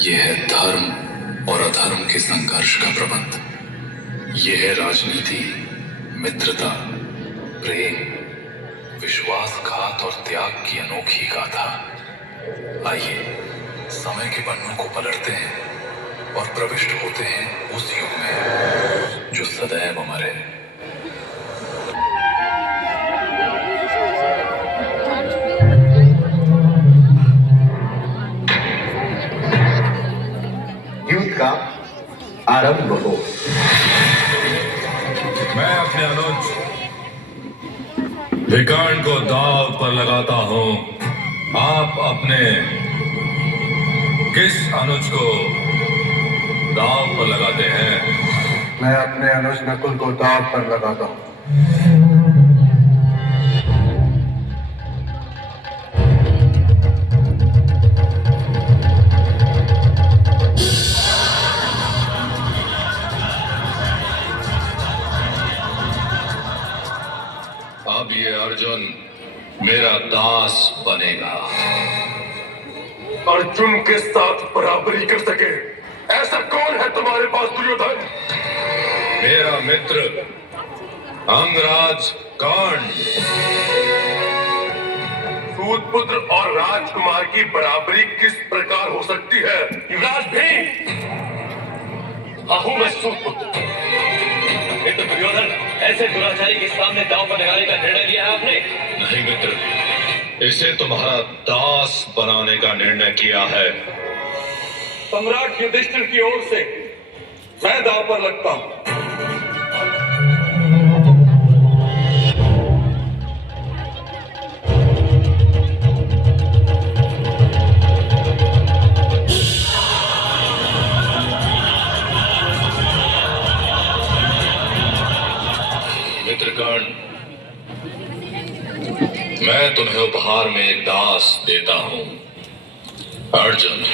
ये है धर्म और अधर्म के संघर्ष का प्रबंध। ये है राजनीति, मित्रता, प्रेम, विश्वासघात और त्याग की अनोखी गाथा। आइए समय के पन्नों को पलटते हैं और प्रविष्ट होते हैं उस युग में जो सदैव अमर है। युद्ध का आरंभ हो। मैं अपने अनुज विकर्ण को दाव पर लगाता हूं। आप अपने किस अनुज को दाव पर लगाते हैं? मैं अपने अनुज नकुल को दाव पर लगाता हूं। अब ये अर्जुन मेरा दास बनेगा। अर्जुन के साथ बराबरी कर सके ऐसा कौन है तुम्हारे पास दुर्योधन? मेरा मित्र अंगराज कर्ण। सूतपुत्र और राजकुमार की बराबरी किस प्रकार हो सकती है? युवराज भीम, हूं मैं सूतपुत्र। मित्र दुर्योधन, ऐसे दुराचारी के सामने दांव पर लगाने का निर्णय लिया है आपने? नहीं मित्र, इसे तुम्हारा दास बनाने का निर्णय किया है। सम्राट युधिष्ठिर की ओर से मैं दांव पर लगता हूं। मित्रगण, मैं तुम्हें उपहार में एक दास देता हूं, अर्जुन।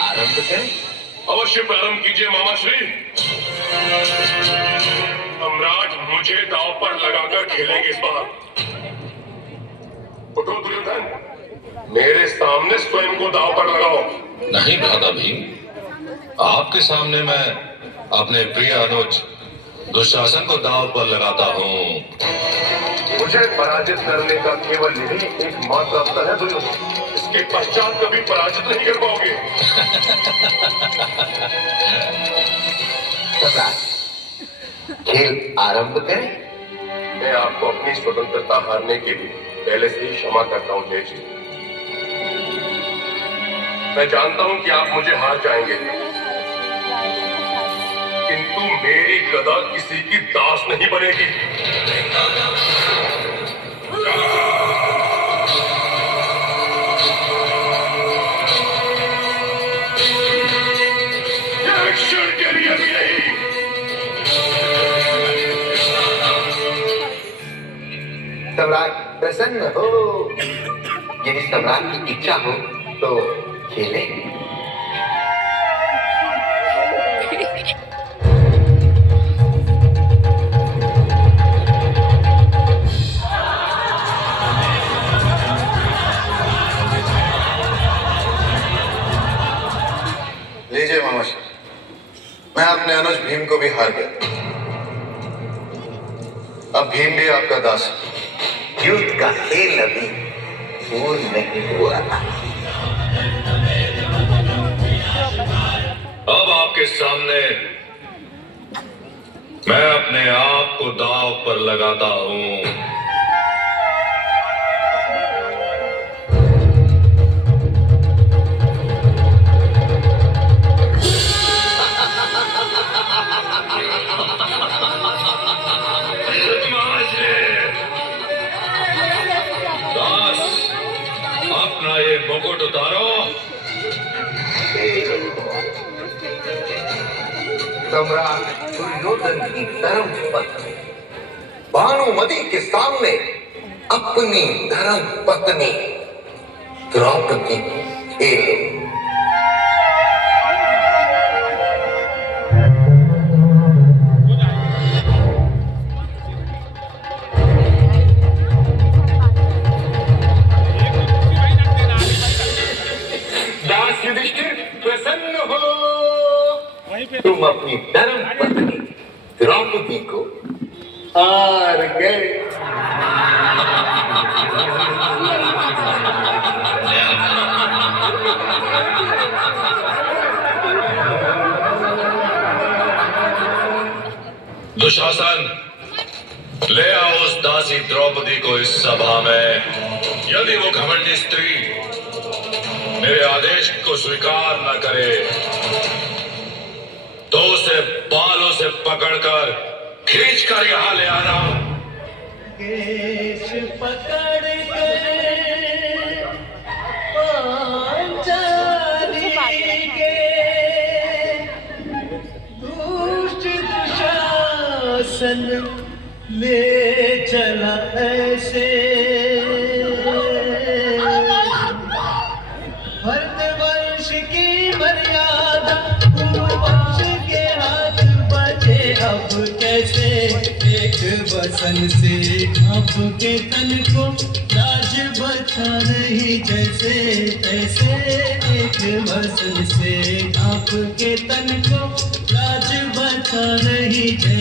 आरंभ करें? अवश्य प्रारंभ कीजिए मामाश्री। सम्राट मुझे दांव पर लगाकर खेलेंगे इस बार। उठो दुर्योधन, मेरे सामने स्वयं को दांव पर लगाओ। नहीं भ्राता भीम, आपके सामने मैं अपने प्रिय अनुज दुशासन को दांव पर लगाता हूं। मुझे पराजित करने का केवल यही एकमात्र अवसर है दुर्योधन। इसके पश्चात कभी पराजित नहीं कर पाओगे। खेल आरंभ करें? मैं आपको अपनी स्वतंत्रता हारने के लिए पहले से ही क्षमा करता हूं ज्येष्ठ। मैं जानता हूं कि आप मुझे हार जाएंगे, किंतु मेरी गदा किसी की दास नहीं बनेगी। एक क्षण के लिए भी नहीं। सम्राट प्रसन्न हो। यदि सम्राट की इच्छा हो तो खेलें। लीजिए मामाश्री, मैं अपने अनुज भीम को भी हार गया। अब भीम भी आपका दास है। युद्ध का खेल अभी पूर्ण नहीं हुआ। अब आपके सामने मैं अपने आप को दांव पर लगाता हूं। दास, अपना ये मुकुट उतारो। सम्राट दुर्योधन की धर्म पत्नी भानुमति के सामने अपनी धर्म पत्नी द्रौपदी खेलो। तुम अपनी धर्म पत्नी द्रौपदी को हार गए। दुशासन, ले आओ उस दासी द्रौपदी को इस सभा में। यदि वो घमंडी स्त्री मेरे आदेश को स्वीकार न करे तो उसे बालों से पकड़कर खींचकर यहां ले आना। केश पकड़ के पांचाली के दुष्ट दुशासन ले चला ऐसे। भरतवंश की मर्यादा वंश के हाथ बचे अब कैसे। एक वसन से आपके तन को लाज बचा नहीं जैसे तैसे। एक वसन से आपके तन को लाज बचा नहीं जैसे।